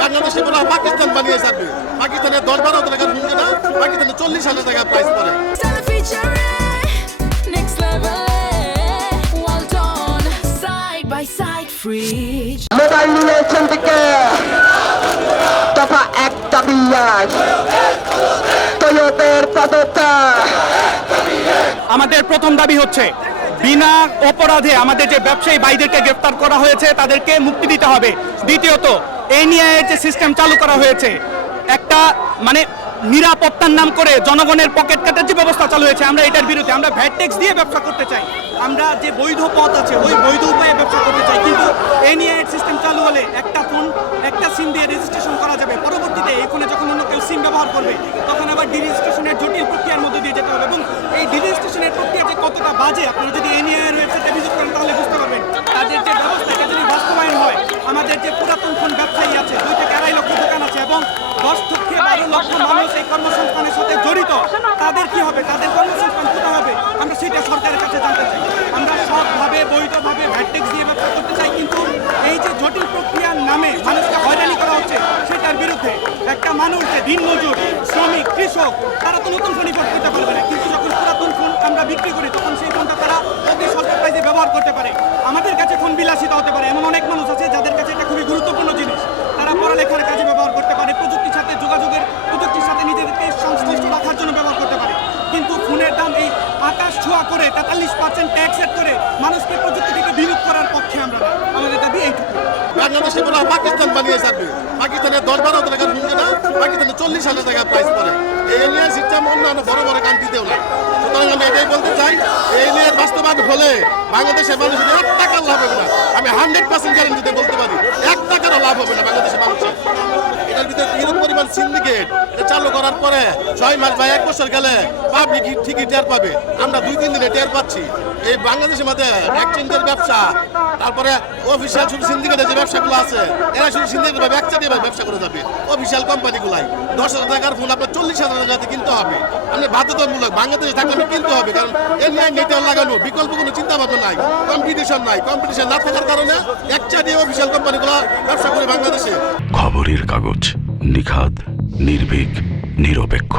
বাংলাদেশে বলা পাকিস্তান বানিয়ে ছাড়বে। পাকিস্তানের 10-12 টাকার ফোন কেনা পাকিস্তানে 40,000 টাকা প্রাইস পড়ে। মোবাইল নিয়েছেন থেকে দফা এক দাবি তৈয়বের পদত্যাগ। আমাদের প্রথম দাবি হচ্ছে বিনা অপরাধে আমাদের যে ব্যবসায়ী ভাইদেরকে গ্রেফতার করা হয়েছে তাদেরকে মুক্তি দিতে হবে। দ্বিতীয়ত এই নিয়ে যে সিস্টেম চালু করা হয়েছে একটা মানে নিরাপত্তার নাম করে জনগণের পকেট কাটার যে ব্যবস্থা চালু হয়েছে আমরা এটার বিরুদ্ধে। আমরা ভ্যাট ট্যাক্স দিয়ে ব্যবসা করতে চাই, আমরা যে বৈধ পথ আছে ওই বৈধ উপায়ে ব্যবসা করতে চাই। কিন্তু এই নিয়ে সিস্টেম চালু হলে একটা ফোন একটা সিম দিয়ে রেজিস্ট্রেশন করা যাবে, পরবর্তীতে এই ফোনে যখন অন্য কেউ সিম ব্যবহার করবে তখন আবার ডিরেজিস্ট্রেশনের জটিল প্রক্রিয়ার মধ্যে দিয়ে যেতে হবে। এবং এই ডিরেজিস্ট্রেশনের প্রক্রিয়া যে কতটা বাজে আপনারা যদি এই নিয়ে ওয়েবসাইটে ভিজিট করেন তাহলে বুঝতে পারবেন। তাদের যে ব্যবস্থা এটা যদি বাস্তবায়ন হয়, আমাদের যে পুরাতন ফোন ব্যবসায়ী আছে 2 থেকে 2.5 লক্ষ দোকান আছে এবং 10 থেকে 12 লক্ষ মানুষ এই কর্মসংস্থানের সাথে জড়িত, তাদের কি হবে, তাদের কর্মসংস্থান কোথায় হবে আমরা সেটা সরকারের কাছে জানতে চাই। আমরা সবভাবে বৈধভাবে ভ্যাট ট্যাক্স দিয়ে ব্যবসা করতে চাই, কিন্তু এই যে জটিল প্রক্রিয়ার নামে মানুষকে হয়রানি করা হচ্ছে সেটার বিরুদ্ধে। একটা মানুষ যে দিনমজুর, শ্রমিক, কৃষক তারা তো নতুন ফোনই করতে পারবে না, কিন্তু যখন পুরাতন ফোন আমরা বিক্রি করি তখন সেই ফোনটা তারা অতি স্বল্প প্রাইসে ব্যবহার করতে পারে। আমাদের কাছে ফোন বিলাসিতা হতে পারে, এমন অনেক মানুষ আছে যাদের কাছে এটা খুবই গুরুত্বপূর্ণ জিনিস, তারা পড়ালেখার কাজে ব্যবহার করতে পারে, প্রযুক্তির সাথে যোগাযোগের প্রযুক্তির সাথে নিজেদেরকে সংশ্লিষ্ট রাখার জন্য ব্যবহার করতে পারে। কিন্তু ফোনের দাম এই আকাশ ছোঁয়া করে 43% ট্যাক্স সেট করে মানুষকে প্রযুক্তি থেকে বিলুপ্ত করার পক্ষে আমরা না। আমাদের দাবি এইটুকু। বাংলাদেশে বলা পাকিস্তান বানিয়ে ছাড়বে। পাকিস্তানের 10-12 টাকার ফোন কেনা পাকিস্তানে 40,000 টাকা প্রাইস পড়ে। এই নিয়ে সিস্টেম অন্যান্য বড় বড় কান্ট্রিতেও নাই। সুতরাং আমি এটাই বলতে চাই, এই নিয়ে বাস্তবায়ন হলে বাংলাদেশের মানুষের 1 টাকার লাভ হবে না। আমি 100% গ্যারান্টিতে বলতে পারি 1 টাকারও লাভ হবে না বাংলাদেশের মানুষের। এটার ভিতরে কিরকম পরিমাণ সিন্ডিকেট চালু করার পরে 6 মাস বা 1 বছর গেলে পাবলিক ঠিকই টের পাবে। আমরা 2-3 দিনে টের পাচ্ছি। এই বাংলাদেশের মধ্যে এক্সচেঞ্জের ব্যবসা, তারপরে অফিসিয়াল শুধু সিন্ডিকেটের যে ব্যবসাগুলো আছে এরা শুধু সিন্ডিকেট ব্যবসা দিয়ে ব্যবসা করে যাবে। অফিসিয়াল কোম্পানিগুলাই 10,000 টাকার ফোন আপনার 40,000 টাকাতে কিনতে হবে। আপনি বাধ্যতামূলক বাংলাদেশে থাকলে আপনি কিনতে হবে, কারণ এর নিয়ে নেটার লাগানো বিকল্প কোনো চিন্তা ভাবনা নাই, কম্পিটিশন নাই। কম্পিটিশন না থাকার কারণে একটা দিয়ে অফিসিয়াল কোম্পানিগুলো ব্যবসা করে বাংলাদেশে। খবরের কাগজ, নিখাদ, নির্ভীক, নিরপেক্ষ।